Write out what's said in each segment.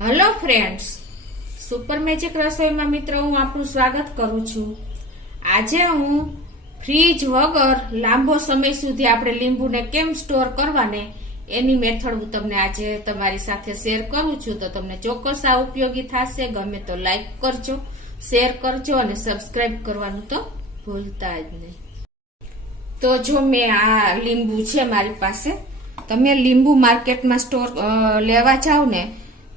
Hello friends, super magic રસોઈમાં મિત્રો હું આપનું સ્વાગત કરું છું। આજે હું ફ્રીજ વગર લાંબો સમય સુધી આપણે લીંબુને કેમ સ્ટોર કરવાને એની મેથડ હું તમને આજે તમારી સાથે શેર કરું છું। તો તમને ચોક્કસ આ ઉપયોગી થશે। ગમે તો લાઈક કરજો, શેર કરજો અને સબસ્ક્રાઇબ કરવાનું તો ભૂલતા જ નહીં। તો જો મેં આ લીંબુ છે મારી પાસે, તમે લીંબુ માર્કેટમાં સ્ટોર લેવા જાવ ને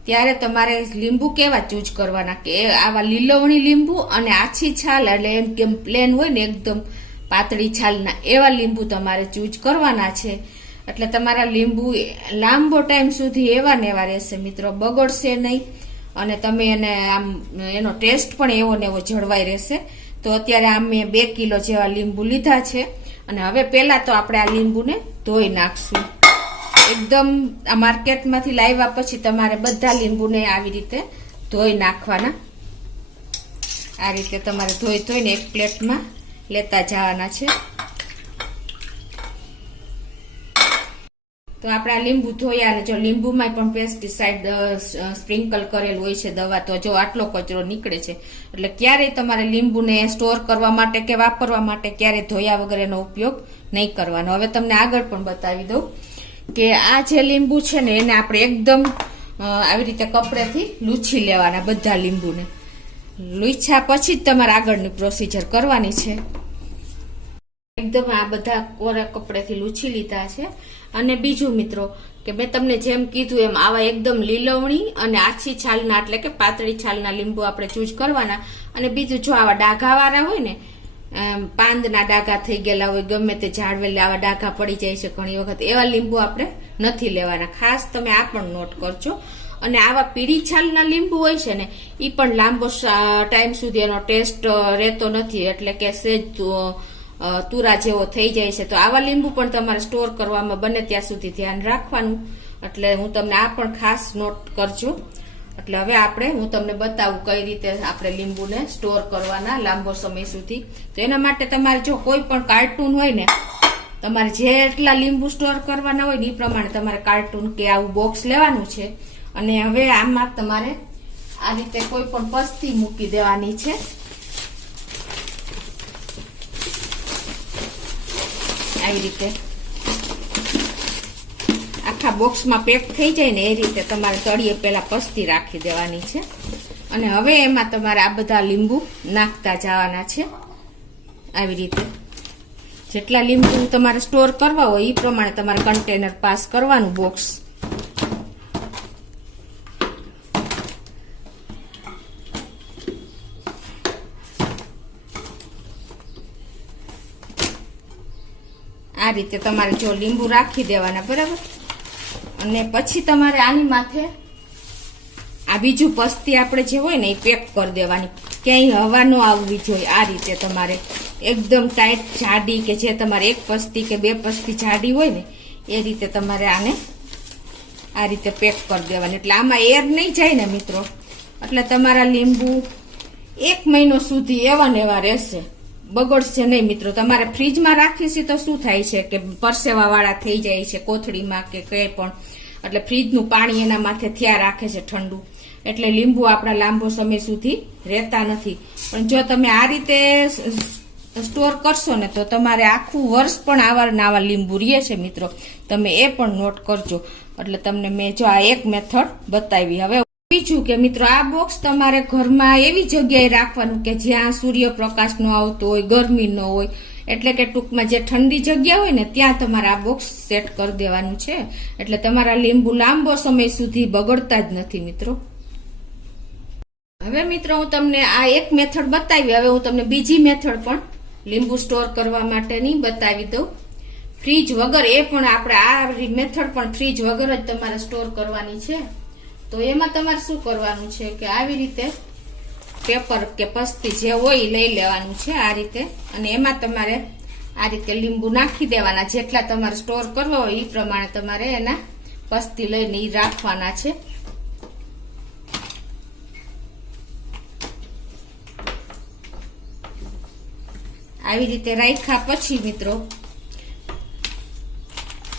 ત્યારે તમારે લીંબુ કેવા ચૂઝ કરવાના કે આવા લીલવણી લીંબુ અને આછી છાલ એટલે એમ કેમ પ્લેન હોય ને એકદમ પાતળી છાલના એવા લીંબુ તમારે ચૂઝ કરવાના છે। એટલે તમારા લીંબુ લાંબો ટાઈમ સુધી એવા ને એવા રહેશે મિત્રો, બગડશે નહીં અને તમે એને આમ એનો ટેસ્ટ પણ એવો ને એવો જળવાઈ રહેશે। તો અત્યારે આમ મેં 2 કિલો જેવા લીંબુ લીધા છે અને હવે પહેલા તો આપણે આ લીંબુને ધોઈ નાખશું। એકદમ આ માર્કેટમાંથી લાવ્યા પછી તમારે બધા લીંબુને આવી રીતે ધોઈ નાખવાના। આ રીતે તમારે ધોઈને એક પ્લેટમાં લેતા જવાના છે। તો આપણે આ લીંબુ ધોયા અને જો લીંબુમાં પણ પેસ્ટિસાઇડ સ્પ્રિંકલ કરેલું હોય છે દવા, તો જો આટલો કચરો નીકળે છે। એટલે ક્યારેય તમારે લીંબુને સ્ટોર કરવા માટે કે વાપરવા માટે ક્યારેય ધોયા વગર એનો ઉપયોગ નહીં કરવાનો। હવે તમને આગળ પણ બતાવી દઉં કે આ જે લીંબુ છે ને એને આપણે એકદમ આવી રીતે કપડેથી લૂછી લેવાના। બધા લીંબુને લૂછ્યા પછી જ તમારે આગળની પ્રોસીજર કરવાની છે। એકદમ આ બધા કોરા કપડેથી લૂછી લીધા છે। અને બીજું મિત્રો કે મેં તમને જેમ કીધું એમ આવા એકદમ લીલવણી અને આછી છાલના એટલે કે પાતળી છાલના લીંબુ આપણે ચૂઝ કરવાના। અને બીજું જો આવા ડાઘાવાળા હોય ને, પાંદના ડાઘા થઈ ગયેલા હોય, ગમે તે ઝાડવેલા આવા ડાઘા પડી જાય છે ઘણી વખત, એવા લીંબુ આપણે નથી લેવાના। ખાસ તમે આ પણ નોટ કરજો। અને આવા પીળી છાલના લીંબુ હોય છે ને એ પણ લાંબો ટાઈમ સુધી એનો ટેસ્ટ રહેતો નથી, એટલે કે સેજ તુરા જેવો થઈ જાય છે। તો આવા લીંબુ પણ તમારે સ્ટોર કરવામાં બને ત્યાં સુધી ધ્યાન રાખવાનું। એટલે હું તમને આ પણ ખાસ નોટ કરજો। એટલે હવે હું તમને બતાવું કઈ રીતે આપણે લીંબુને સ્ટોર કરવાના લાંબો સમય સુધી। તો એના માટે તમારે જો કોઈ પણ કાર્ટૂન હોય ને, તમારે જેટલા લીંબુ સ્ટોર કરવાના હોય ને એ પ્રમાણે તમારે કાર્ટૂન કે આવું બોક્સ લેવાનું છે। અને હવે આમાં તમારે આ રીતે કોઈ પણ પસ્તી મૂકી દેવાની છે। આવી રીતે આખા બોક્સમાં પેક થઈ જાય ને એ રીતે તમારે તળિયે પેલા પસ્તી રાખી દેવાની છે। અને હવે એમાં તમારે આ બધા લીંબુ નાખતા જવાના છે। આવી રીતે જેટલા લીંબુ તમારે સ્ટોર કરવા હોય એ પ્રમાણે તમારે કન્ટેનર પાસ કરવાનું બોક્સ। આ રીતે તમારે જો લીંબુ રાખી દેવાના, બરાબર। અને પછી તમારે આની માથે આ બીજું પસ્તી આપણે જે હોય ને એ પેક કરી દેવાની, ક્યાંય હવા ન આવવી જોઈએ। આ રીતે તમારે એકદમ ટાઈટ જાડી કે જે તમારે 1 પસ્તી કે 2 પસ્તી જાડી હોય ને એ રીતે તમારે આને આ રીતે પેક કરી દેવાની। એટલે આમાં એર નહીં જાય ને મિત્રો, એટલે તમારા લીંબુ 1 મહિનો સુધી એવા ને એવા રહેશે, બગડશે નહીં મિત્રો। તમારે ફ્રીજમાં રાખીશું તો શું થાય છે કે પરસેવા વાળા થઈ જાય છે કોથળીમાં કે કંઈ પણ, એટલે ફ્રીજનું પાણી એના માથે થયા રાખે છે ઠંડુ, એટલે લીંબુ આપણા લાંબો સમય સુધી રહેતા નથી। પણ જો તમે આ રીતે સ્ટોર કરશો ને તો તમારે આખું વર્ષ પણ આવા લીંબુ રહે છે મિત્રો, તમે એ પણ નોટ કરજો। એટલે તમને મેં જો આ એક મેથડ બતાવી। હવે બીજું કે મિત્રો આ બોક્સ તમારે ઘરમાં એવી જગ્યાએ રાખવાનું કે જ્યાં સૂર્યપ્રકાશ ન આવતો હોય, ગરમી ન હોય, એટલે કે ટૂંકમાં જે ઠંડી જગ્યા હોય ને ત્યાં તમારે આ બોક્સ સેટ કરી દેવાનું છે। એટલે તમારા લીંબુ લાંબો સમય સુધી બગડતા જ નથી મિત્રો। હવે મિત્રો હું તમને આ એક મેથડ બતાવી, હવે હું તમને બીજી મેથડ પણ લીંબુ સ્ટોર કરવા માટેની બતાવી દઉં ફ્રીજ વગર। એ પણ આપણે આ મેથડ પણ ફ્રીજ વગર જ તમારે સ્ટોર કરવાની છે। તો એમાં તમારે શું કરવાનું છે કે આવી રીતે પેપર કે પસ્તી જે હોય લઈ લેવાનું છે આ રીતે, અને એમાં તમારે આ રીતે લીંબુ નાખી દેવાના। જેટલા તમારે સ્ટોર કરવા હોય એ પ્રમાણે તમારે એના પસ્તી લઈને ઈ રાખવાના છે। આવી રીતે રાખ્યા પછી મિત્રો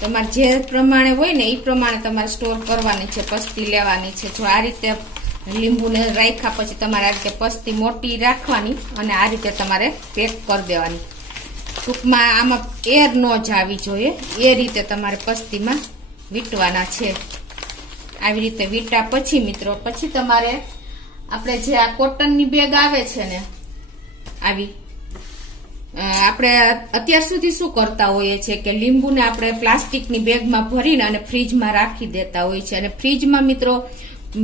તમારે જે પ્રમાણે હોય ને એ પ્રમાણે તમારે સ્ટોર કરવાની છે, પસ્તી લેવાની છે. જો આ રીતે લીંબુને રાખ્યા પછી તમારે આ રીતે પસ્તી મોટી રાખવાની અને આ રીતે તમારે પેક કરી દેવાની. ટૂંકમાં આમાં એર ન જ આવી જોઈએ એ રીતે તમારે પસ્તીમાં વીંટવાના છે. આવી રીતે વીંટા પછી મિત્રો પછી તમારે આપણે જે આ કોટનની બેગ આવે છે ને આવી, આપણે અત્યાર સુધી શું કરતા હોઈએ છીએ કે લીંબુને આપણે પ્લાસ્ટિકની બેગમાં ભરીને અને ફ્રીજમાં રાખી દેતા હોય છે. અને ફ્રીજમાં મિત્રો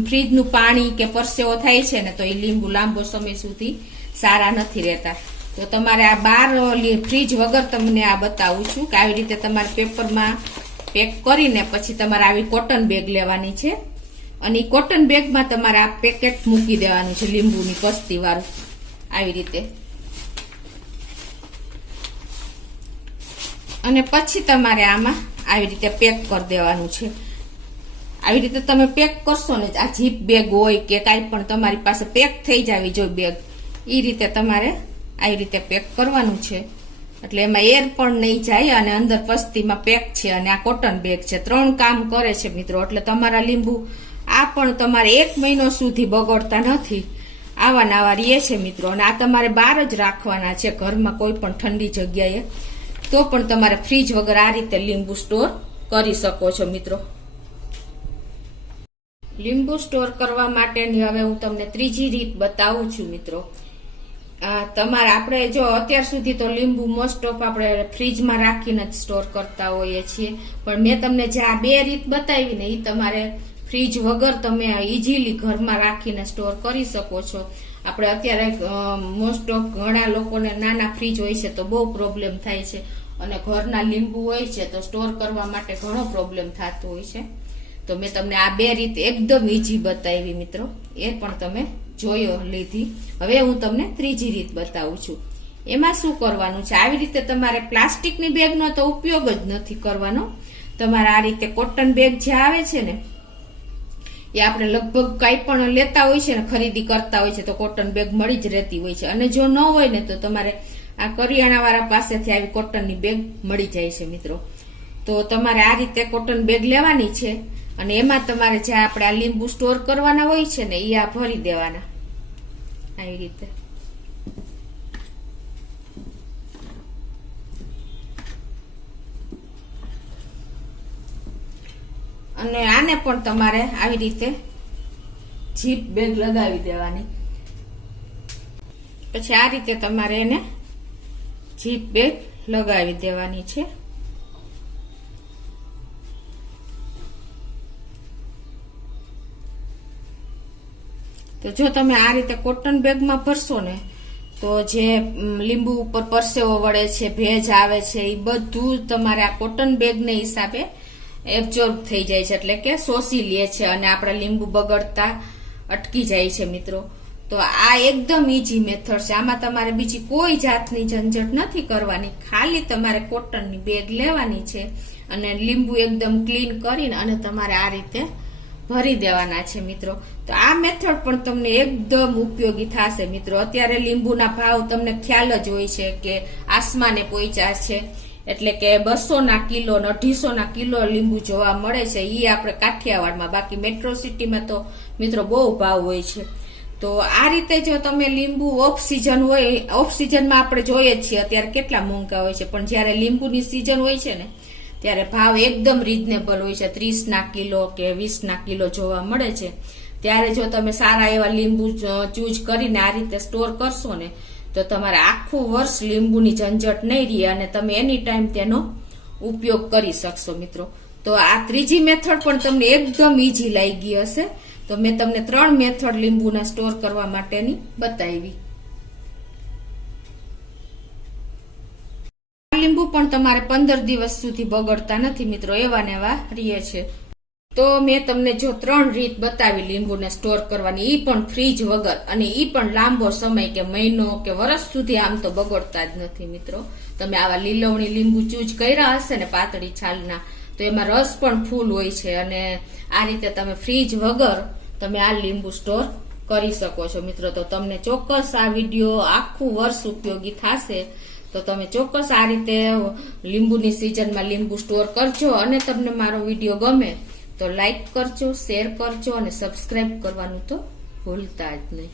ફ્રીજનું પાણી કે પરસેવો થાય છે ને તો એ લીંબુ લાંબો સમય સુધી સારા નથી રહેતા. તો તમારે આ બહાર ફ્રીજ વગર તમને આ બતાવું છું કે આવી રીતે તમારે પેપરમાં પેક કરીને પછી તમારે આવી કોટન બેગ લેવાની છે અને એ કોટન બેગમાં તમારે આ પેકેટ મૂકી દેવાનું છે લીંબુની પસ્તી વાળું આવી રીતે. અને પછી તમારે આમાં આવી રીતે પેક કરી દેવાનું છે. આવી રીતે તમે પેક કરશો ને આ જીપ બેગ હોય કે કાંઈ પણ તમારી પાસે પેક થઈ જાવી જોઈએ બેગ, એ રીતે તમારે આવી રીતે પેક કરવાનું છે. એટલે એમાં એર પણ નહીં જાય અને અંદર પસ્તીમાં પેક છે અને આ કોટન બેગ છે. 3 કામ કરે છે મિત્રો. એટલે તમારા લીંબુ આ પણ તમારે 1 મહિનો સુધી બગડતા નથી, આવા નવા રહે છે મિત્રો. અને આ તમારે બહાર જ રાખવાના છે ઘરમાં કોઈ પણ ઠંડી જગ્યાએ, તો પણ તમારે ફ્રીજ વગર આ રીતે લીંબુ સ્ટોર કરી શકો છો મિત્રો. લીંબુ સ્ટોર કરવા માટેની હવે હું તમને ત્રીજી રીત બતાવું છું મિત્રો. તમારે આપણે જો અત્યાર સુધી તો લીંબુ મોસ્ટ ઓફ આપણે ફ્રીજમાં રાખીને જ સ્ટોર કરતા હોઈએ છીએ, પણ મેં તમને જે આ 2 રીત બતાવી ને એ તમારે ફ્રીજ વગર તમે ઇઝીલી ઘરમાં રાખીને સ્ટોર કરી શકો છો. આપણે અત્યારે મોસ્ટ ઓફ ઘણા લોકોને નાના ફ્રીજ હોય છે તો બહુ પ્રોબ્લેમ થાય છે અને ઘરના લીંબુ હોય છે તો સ્ટોર કરવા માટે ઘણો પ્રોબ્લેમ થતો હોય છે. તો મેં તમને આ 2 રીત એકદમ ઈઝી બતાવી મિત્રો, એ પણ તમે જોયો લીધી. હવે હું તમને ત્રીજી રીત બતાવું છું. એમાં શું કરવાનું છે, આવી રીતે તમારે પ્લાસ્ટિકની બેગનો તો ઉપયોગ જ નથી કરવાનો. તમારે આ રીતે કોટન બેગ જે આવે છે ને એ આપણે લગભગ કાંઈ પણ લેતા હોય છે ને ખરીદી કરતા હોય છે તો કોટન બેગ મળી જ રહેતી હોય છે. અને જો ન હોય ને તો તમારે આ કરિયાણાવાળા પાસેથી આવી કોટનની બેગ મળી જાય છે મિત્રો. તો તમારે આ રીતે કોટન બેગ લેવાની છે અને એમાં તમારે જે આપણે આ લીંબુ સ્ટોર કરવાના હોય છે ને એ આ ભરી દેવાના આવી રીતે. અને આને પણ તમારે આવી રીતે જીપ બેગ લગાવી દેવાની. પછી આ રીતે તમારે એને જીપ બેગ લગાવી દેવાની છે. તો જો તમે આ રીતે કોટન બેગમાં ભરશો ને તો જે લીંબુ ઉપર પરસેવો વળે છે, ભેજ આવે છે, એ બધું તમારે આ કોટન બેગને હિસાબે એબ્ઝોર્બ થઈ જાય છે, એટલે કે શોષી લે છે અને આપણા લીંબુ બગડતા અટકી જાય છે મિત્રો. તો આ એકદમ ઈઝી મેથડ છે. આમાં તમારે બીજી કોઈ જાતની ઝંઝટ નથી કરવાની. ખાલી તમારે કોટનની બેગ લેવાની છે અને લીંબુ એકદમ ક્લીન કરીને અને તમારે આ રીતે ભરી દેવાના છે મિત્રો. તો આ મેથડ પણ તમને એકદમ ઉપયોગી થશે મિત્રો. અત્યારે લીંબુના ભાવ તમને ખ્યાલ જ હોય છે કે આસમાને પહોંચ્યા છે. એટલે કે 200 કિલો 250 કિલો લીંબુ જોવા મળે છે. એ આપણે કાઠિયાવાડમાં, બાકી મેટ્રો સિટીમાં તો મિત્રો બહુ ભાવ હોય છે. તો આ રીતે જો તમે લીંબુ ઓફ સિઝન હોય, ઓફ સિઝનમાં આપણે જોઈએ જ છીએ અત્યારે કેટલા મોંઘા હોય છે, પણ જયારે લીંબુની સિઝન હોય છે ને ત્યારે ભાવ એકદમ રીઝનેબલ હોય છે. 30 કિલો કે 20 કિલો જોવા મળે છે. ત્યારે જો તમે સારા એવા લીંબુ ચૂઝ કરીને આ રીતે સ્ટોર કરશો ને તો તમારે આખું વર્ષ લીંબુની ઝંઝટ નહીં રહે અને તમે એની ટાઈમ તેનો ઉપયોગ કરી શકશો મિત્રો. તો આ ત્રીજી મેથડ પણ તમને એકદમ ઈઝી લાગી હશે. તો મેં તમને 3 મેથડ લીંબુના સ્ટોર કરવા માટેની બતાવી. લીંબુ પણ તમારે 15 દિવસ સુધી બગડતા નથી મિત્રો, એવા ને એવા રહે છે. તો મેં તમને જો 3 રીત બતાવી લીંબુને સ્ટોર કરવાની, ઈ પણ ફ્રીજ વગર, અને ઈ પણ લાંબો સમય કે મહિનો કે વર્ષ સુધી આમ તો બગડતા જ નથી મિત્રો. તમે આવા લીલવણી લીંબુ ચૂઝ કર્યા હશે ને પાતળી છાલના, તો એમાં રસ પણ ફૂલ હોય છે અને આ રીતે તમે ફ્રીજ વગર તમે આ લીંબુ સ્ટોર કરી શકો છો મિત્રો. તો તમને ચોક્કસ આ વિડીયો આખું વર્ષ ઉપયોગી થશે. તો તમે ચોક્કસ આ રીતે લીંબુની સિઝનમાં લીંબુ સ્ટોર કરજો. અને તમને મારો વિડીયો ગમે તો લાઈક કરજો, શેર કરજો અને સબસ્ક્રાઇબ કરવાનું તો ભૂલતા જ નહીં.